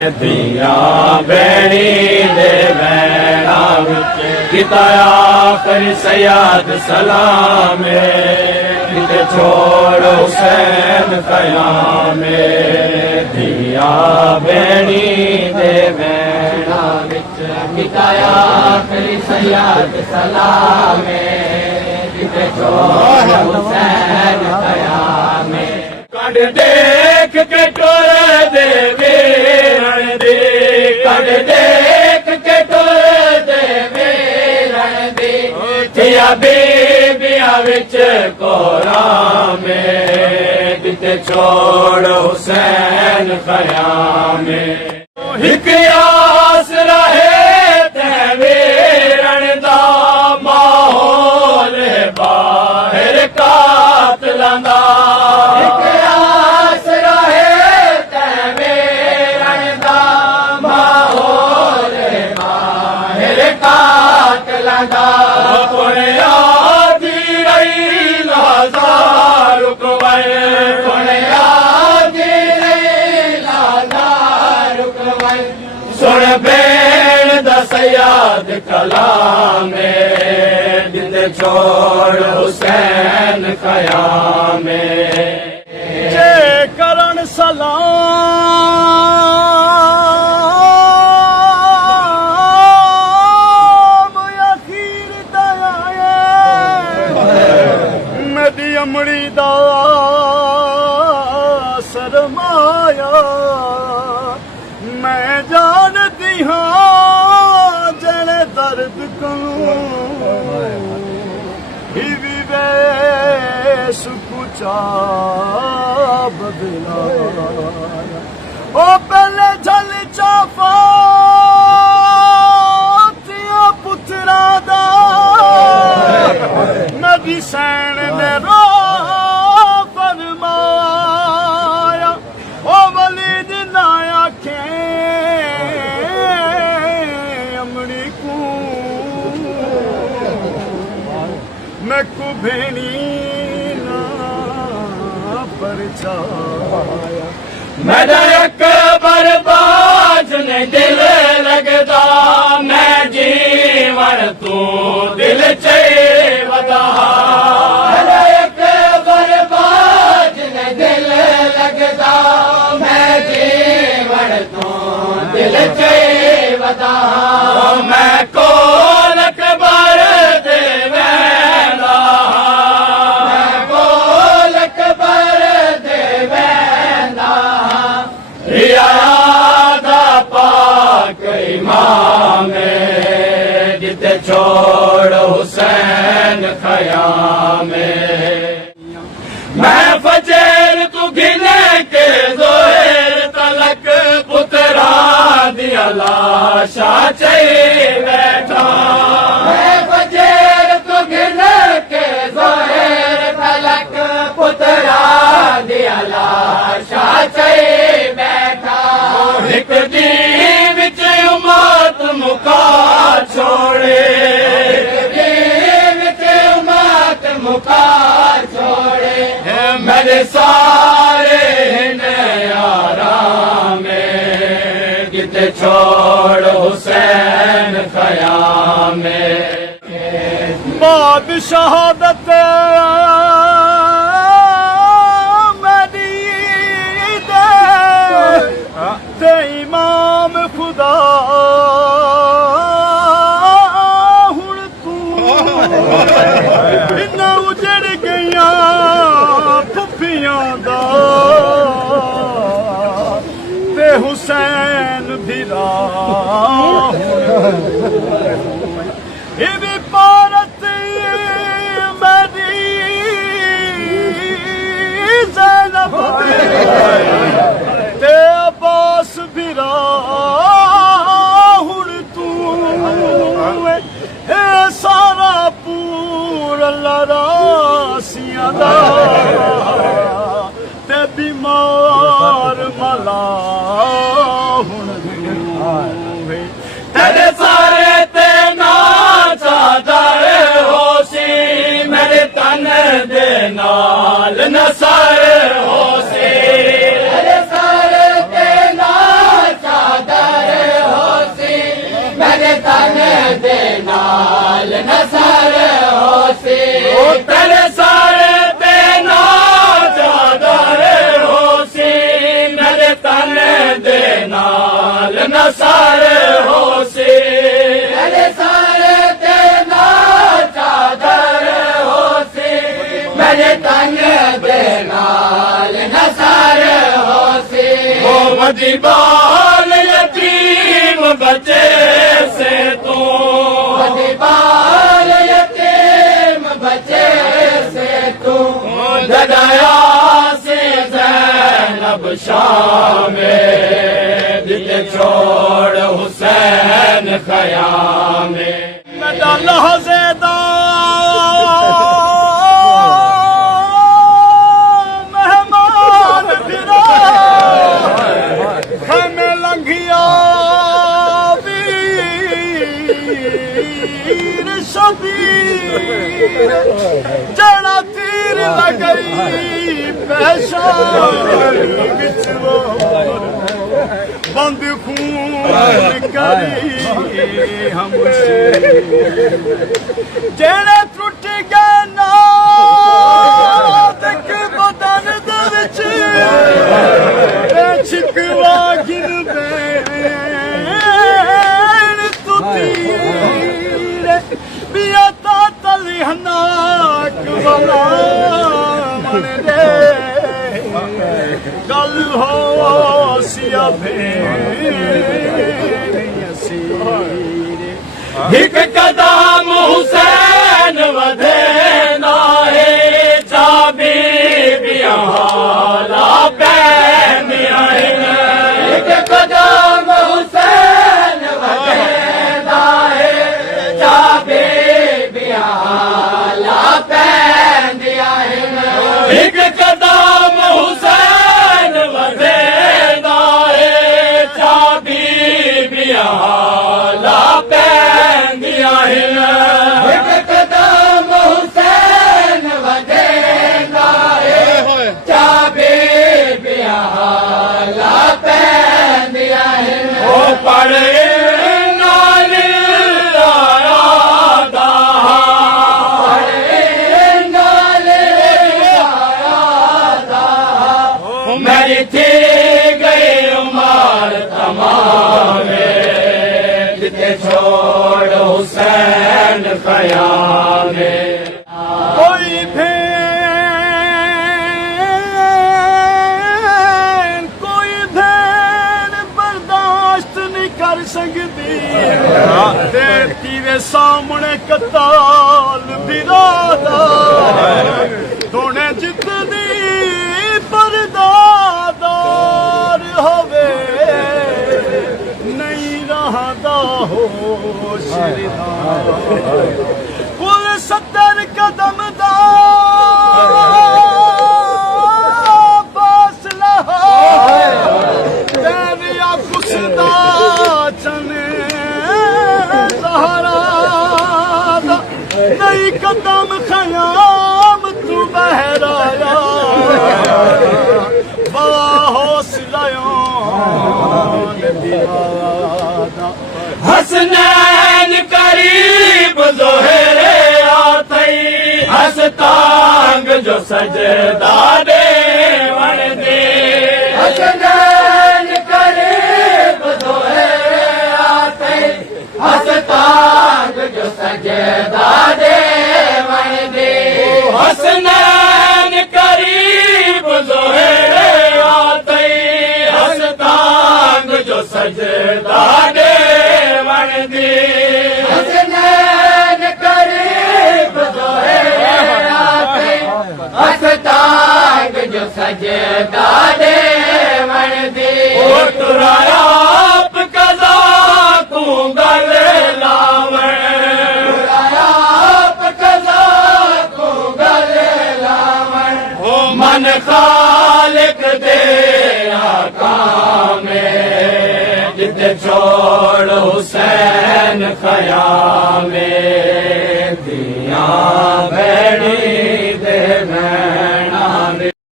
दिया बैणी दे बैणा विच किताया कर सयाद सलामे किते छोड़ हुसैन कयामे दिया बैणी दे बैणा विच किताया कर सयाद सलामे किते छोड़ हुसैन कयामे कड़ देख के टुर दे वीरण दी कड़ देख के टुर दे वीरण दी थिया बीबिया विच कोरा में किते छोड़ हुसैन खयामे हिक आस रहे ते वीरण दा माहौल बाहर कातलां दा सुन बैण दसयाद कलामे जिते छोड़ हुसैन कयामे जे करण सलाम अखीर दयाए नदी अमड़ी दा सरमाया मैं जानती हाँ जने दर्द करूं वे सुकुचा बदला ओ पहले झल चाफा पुत्रा दा नदी सैन ने रो फरमाया ओ वलीद ना आखे अमड़ी को मैं कुभेनी ना परछाया मेरा अकबर बाज ने दिल लगदा मैं जीवन तू दिल चे वदा मेरा अकबर बाज ने दिल लगदा मैं जीवन तू दिल चे वदा मैं कौन अकबर दे वैला मैं कौन अकबर दे वैला रियादा पाक इमाम जिते छोड़ हुसैन खयामे मैं फजर तू गिने के जोर तलक पुत्रा दिया लाशा चाहिए बैठा मैं फजर तू गिने के जोर तलक पुत्रा दिया लाशा चाहिए बैठा एक दी विच उम्मत मुका छोड़े एक दी विच उम्मत मुका छोड़े मेरे सारे आराम किते छोड़ हुसैन खयामे बाद शहादत मेरी दे इमाम खुदा हुण तू इन्ना उजड़ गया फुफियां दा ते हुसैन भिरा ये भी पारत मेरी ज़ैनब ते अब्बास भिरा हुण तू है सारा पूरा लरासियां दा ते बीमार मला हुण तेरे सारे ते ना चादर होसी मेरे तन दे नाल नसर होसी तेरे सारे ते ना चादर दे नाल नसर होसी तेरे सारे ते ना चादर होसी मेरे तन दे नाल नसर होसी तेरे सारे ते ना चादर होसी मेरे तन दे नाल नसर होसी ओ वदी बाल यतीम बचे से तू बाल यतीम बचे से तू दया से ज़ैनब शाम दिल छोड़ हुसैन ख़याम मेरा लहज़ेदा मेहमान फिरा खैमे लंघिया वीर शबीर जड़ा तीर लगई पेशान विच वो बंद खून करी हम जेड़े टुट गए नाद के बदन दे विच छिकवा गिर बैन तू तीर बिया ता तलिहनाक वाला मन रे गल हो सिया भेन असीर एक कदम हुसैन वधे नाहे चाबी बिया हाला पैंदियां एक कदम हुसैन वधे नाहे चाबे बियाला पैंदियां एक कदम हुसैन वधे नाहे चाबी बिया हाला पैंदियां एक कदम हुसैन वधे नाहे चाबे बियाला पैंदियां ओ पड़े नाल आया दा मेरी थी गई उमर तमाम जिते छोड़ हुसैन ख़याम कोई भेन बर्दाश्त नहीं कर सकती तेरे सामने कताल बिरादा तोने जितनी परदादार होवे नहीं रहता होश कुल 70 कदम दा फासला तेरे कुसदा चने सहारा नहीं कदम ख़याम तू बहराया हसनैन करीब ज़ोहरे आतई हसतांग जो सजदा दे वण दे हसनैन करीब ज़ोहरे आतई हसतांग जो सजदा दे वण दे हसनैन करीब ज़ोहरे आतई हसतांग जो सजदा दे वण दे हसनैन करीब ज़ोहरे आतई हसतांग जो सजदा दे वण दे ओ तुराया आप कज़ा तू गल लावण आप कज़ा को गल लावण ओ मन खालिक दे आका में जिते छोड़ हुसैन ख़याम दिया भेड़ी